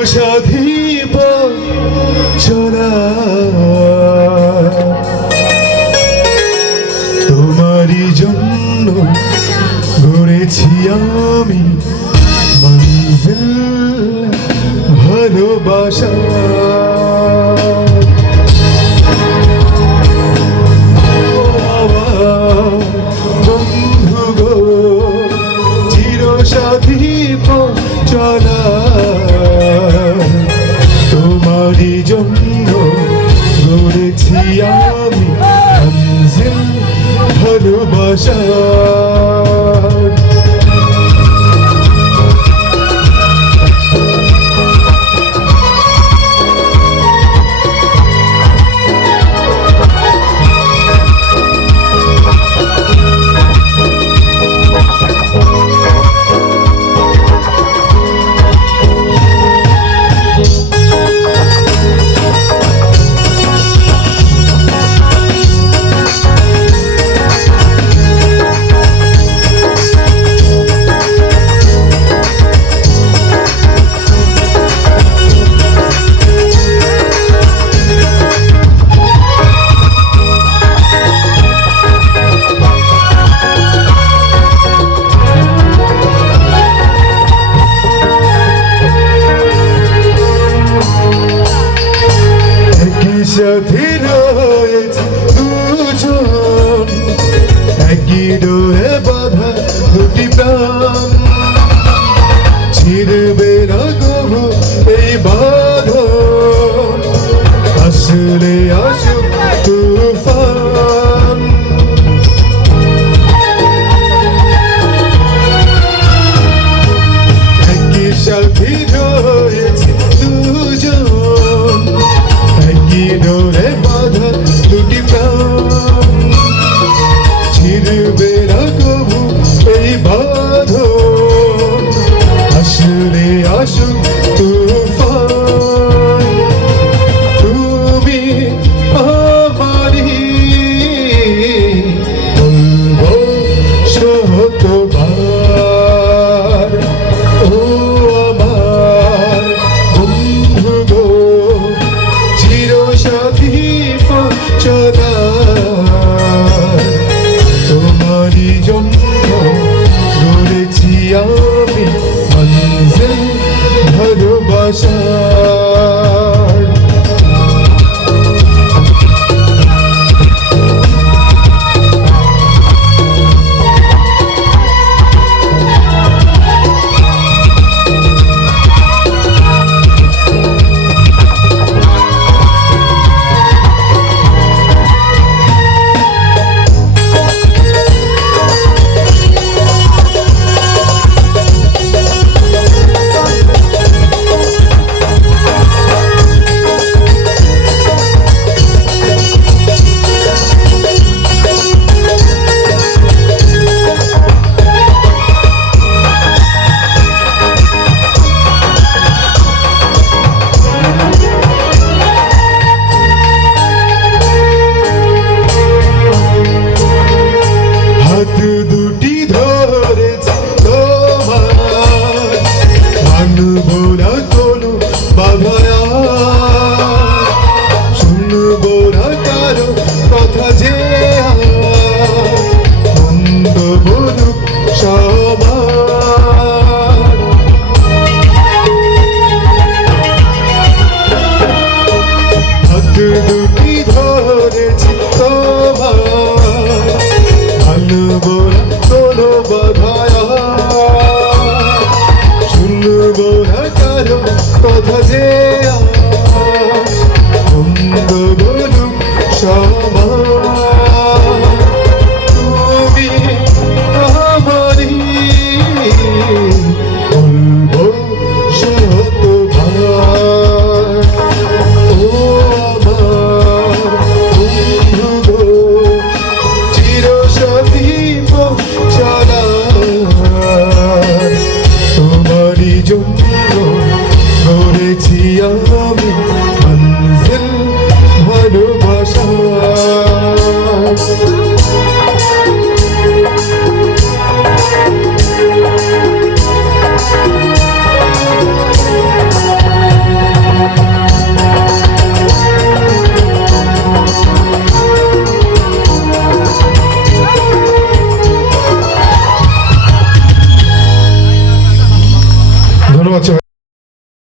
চিরসাধী চলা তোমারই জন্য গড়েছি আমি মঞ্জিল ভালোবাসা। গড়েছি আমি মঞ্জিল ভালোবাসা ছিড়বে শতবার ও আমার বন্ধু গো চিরসাথী চলা তোমারই জন্য গড়েছি আমি মঞ্জিল সবার You.